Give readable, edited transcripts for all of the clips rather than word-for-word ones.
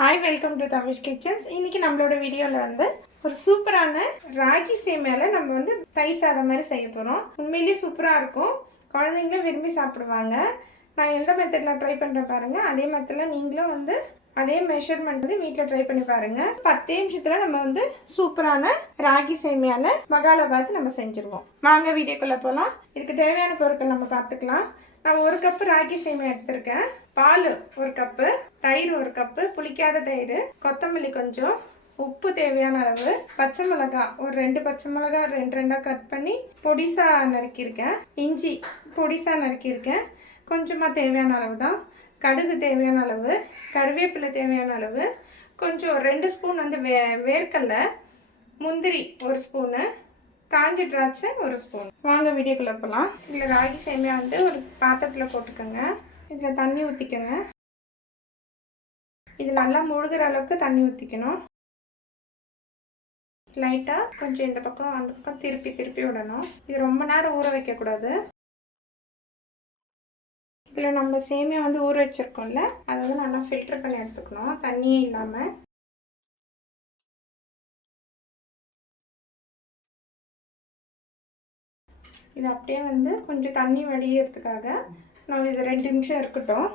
Hi, welcome to Tamil kitchens. இன்றைக்கி நம்மளோட வீடியோவில் வந்து ஒரு சூப்பரான ராகி சேமியாவில் நம்ம வந்து தயிர் சாதம் மாதிரி செய்ய போகிறோம். உண்மையிலேயே சூப்பராக இருக்கும், குழந்தைங்களும் விரும்பி சாப்பிடுவாங்க. நான் எந்த மெத்தடில் ட்ரை பண்ணுறேன் பாருங்கள். அதே மெத்தடில் நீங்களும் வந்து அதே மெஷர்மெண்ட் வந்து வீட்டில் ட்ரை பண்ணி பாருங்கள். 10 நிமிஷத்தில் நம்ம வந்து சூப்பரான ராகி சேமியாவில் மகாலா பார்த்து நம்ம செஞ்சுருவோம். வாங்க வீடியோக்குள்ளே போகலாம். இதுக்கு தேவையான பொருட்கள் நம்ம பார்த்துக்கலாம். நான் 1 கப்பு ராகி சேமியா எடுத்திருக்கேன். பால் 1 கப்பு, தயிர் 1 கப்பு, புளிக்காத தயிர், கொத்தமல்லி கொஞ்சம், உப்பு தேவையான அளவு, பச்சை மிளகாய் ஒரு 2 பச்சை மிளகாய் 2 கட் பண்ணி பொடிசாக நறுக்கியிருக்கேன், இஞ்சி பொடிசாக நறுக்கியிருக்கேன், கொஞ்சமாக தேவையான அளவு தான், கடுகு தேவையான அளவு, கருவேப்பிலை தேவையான அளவு, கொஞ்சம் 2 ஸ்பூன் வந்து வேர்க்கடலை, முந்திரி 1 ஸ்பூனு, காஞ்ச திராட்சை 1 ஸ்பூன். வாங்க வீடியோக்குள்ளே போகலாம். இதில் ராகி சேமியா வந்து ஒரு பாத்திரத்தில் போட்டுக்கோங்க. இதில் தண்ணி ஊற்றிக்கோங்க. இது நல்லா முழுகிற அளவுக்கு தண்ணி ஊற்றிக்கணும். லைட்டாக கொஞ்சம் இந்த பக்கம் அந்த பக்கம் திருப்பி விடணும். இது ரொம்ப நேரம் ஊற வைக்கக்கூடாது. இதில் நம்ம சேமியா வந்து ஊற வச்சுருக்கோம்ல, அதை வந்து நல்லா ஃபில்டர் பண்ணி எடுத்துக்கணும், தண்ணியே இல்லாமல். இது அப்படியே வந்து கொஞ்சம் தண்ணி வடிகிறதுக்காக நம்ம இது 2 நிமிஷம் இருக்கட்டும்.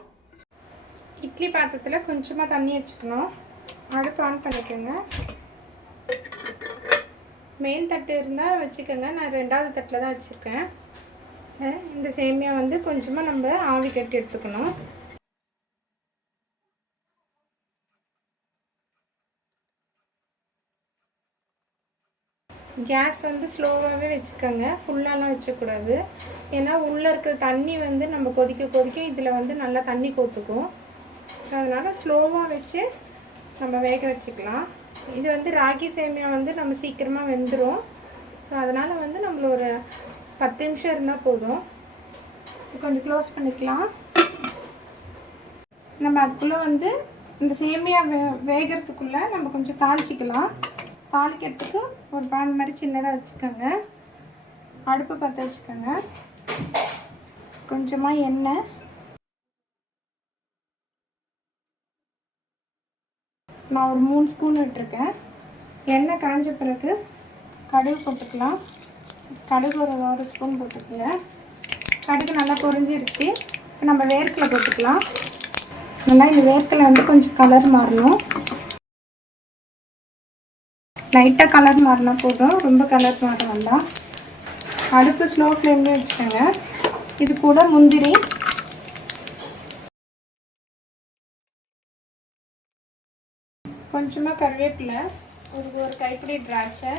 இட்லி பாத்திரத்தில் கொஞ்சமாக தண்ணி வச்சுக்கணும். அடுப்பு ஆன் பண்ணிக்கோங்க. மேல் தட்டு இருந்தால் வச்சுக்கோங்க, நான் 2வது தட்டில் தான் வச்சுருக்கேன். இந்த சேமியா வந்து கொஞ்சமாக நம்ம ஆவி கட்டி எடுத்துக்கணும். கேஸ் வந்து ஸ்லோவாகவே வச்சுக்கோங்க, ஃபுல்லாலாம் வச்சக்கூடாது. ஏன்னா உள்ளே இருக்கிற தண்ணி வந்து நம்ம கொதிக்க இதில் வந்து நல்லா தண்ணி கோத்துக்கும். அதனால் ஸ்லோவாக வச்சு நம்ம வேக வச்சுக்கலாம். இது வந்து ராகி சேமியா வந்து நம்ம சீக்கிரமாக வெந்துடும். ஸோ அதனால் வந்து நம்மள ஒரு 10 நிமிஷம் இருந்தால் போதும். கொஞ்சம் க்ளோஸ் பண்ணிக்கலாம். நம்ம அதுக்குள்ளே வந்து இந்த சேமியா வேகிறதுக்குள்ளே நம்ம கொஞ்சம் தாளிச்சிக்கலாம். தாளிக்கிறதுக்கு ஒரு பேன் மாதிரி சின்னதாக வச்சுக்கோங்க. அடுப்பு பற்ற வச்சுக்கோங்க. கொஞ்சமாக எண்ணெய், நான் ஒரு 3 ஸ்பூன் விட்டுருக்கேன். எண்ணெய் காஞ்ச பிறகு கடுகு போட்டுக்கலாம். கடுகு ஒரு 1 ஸ்பூன் போட்டுக்கோங்க. கடுகு நல்லா பொரிஞ்சிருச்சு. இப்போ நம்ம வேர்க்கடலை போட்டுக்கலாம். நல்லா இந்த வேர்க்கடலை வந்து கொஞ்சம் கலர் மாறணும். லைட்டாக கலர் மாறினா போதும், ரொம்ப கலர் மாற வேண்டாம். அடுப்பு ஸ்லோ ஃப்ளேம்லேயே வச்சுக்கோங்க. இது கூட முந்திரி, கொஞ்சமாக கருவேப்பிலை, ஒரு கைப்பிடி திராட்சை,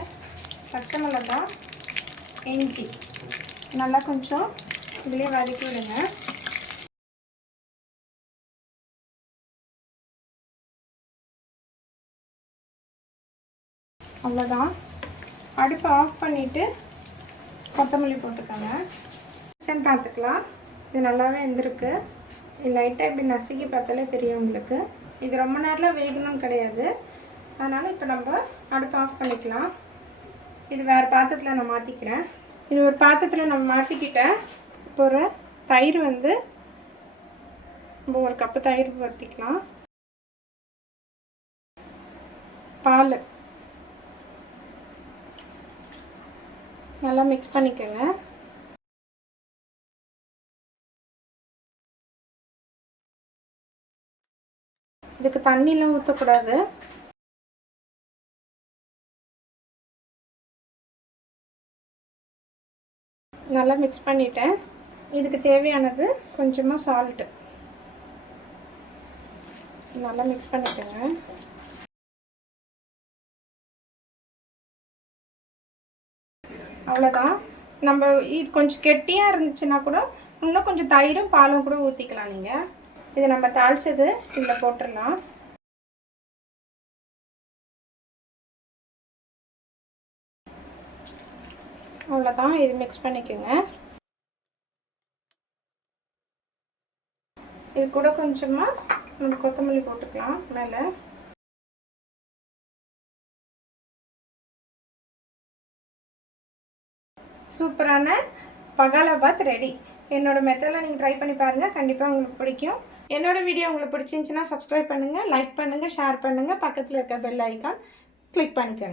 பச்சை மிளகாய், இஞ்சி நல்லா கொஞ்சம் இதிலே வதக்கி விடுங்க. அவ்வளோதான். அடுப்பை ஆஃப் பண்ணிவிட்டு கொத்தமல்லி போட்டுக்கோங்க. கிச்சன் பார்த்துக்கலாம். இது நல்லாவே வெந்திருக்கு. லைட்டாக இப்படி நசுக்கி பார்த்தாலே தெரியும் உங்களுக்கு. இது ரொம்ப நேரம் வேகணும் கிடையாது. அதனால் இப்போ நம்ம அடுப்பை ஆஃப் பண்ணிக்கலாம். இது வேறு பாத்திரத்தில் நான் மாற்றிக்கிறேன். இது ஒரு பாத்திரத்தில் நம்ம மாற்றிக்கிட்டேன். இப்போ ஒரு தயிர் வந்து நம்ம 1 கப்பு தயிர் ஊற்றிக்கலாம். பால் நல்லா மிக்ஸ் பண்ணிக்கோங்க. இதுக்கு தண்ணிலாம் ஊற்றக்கூடாது. நல்லா மிக்ஸ் பண்ணிட்டேன். இதுக்கு தேவையானது கொஞ்சமாக சால்ட்டு நல்லா மிக்ஸ் பண்ணிக்கோங்க. அவ்வளோதான். நம்ம இது கொஞ்சம் கெட்டியாக இருந்துச்சுன்னா கூட இன்னும் கொஞ்சம் தயிரும் பாலும் கூட ஊற்றிக்கலாம். நீங்கள் இது நம்ம தாளித்தது இதில் போட்டுடலாம். அவ்வளோதான். இது மிக்ஸ் பண்ணிக்கோங்க. இது கூட கொஞ்சமாக நம்ம கொத்தமல்லி போட்டுக்கலாம் மேலே. சூப்பரான பகாலா பாத் ரெடி. என்னோட மெத்தடில் நீங்கள் ட்ரை பண்ணி பாருங்கள், கண்டிப்பாக உங்களுக்கு பிடிக்கும். என்னோட வீடியோ உங்களுக்கு பிடிச்சிருந்துச்சுன்னா சப்ஸ்கிரைப் பண்ணுங்கள், லைக் பண்ணுங்கள், ஷேர் பண்ணுங்கள், பக்கத்தில் இருக்க பெல் ஐக்கான் கிளிக் பண்ணிக்கோங்க.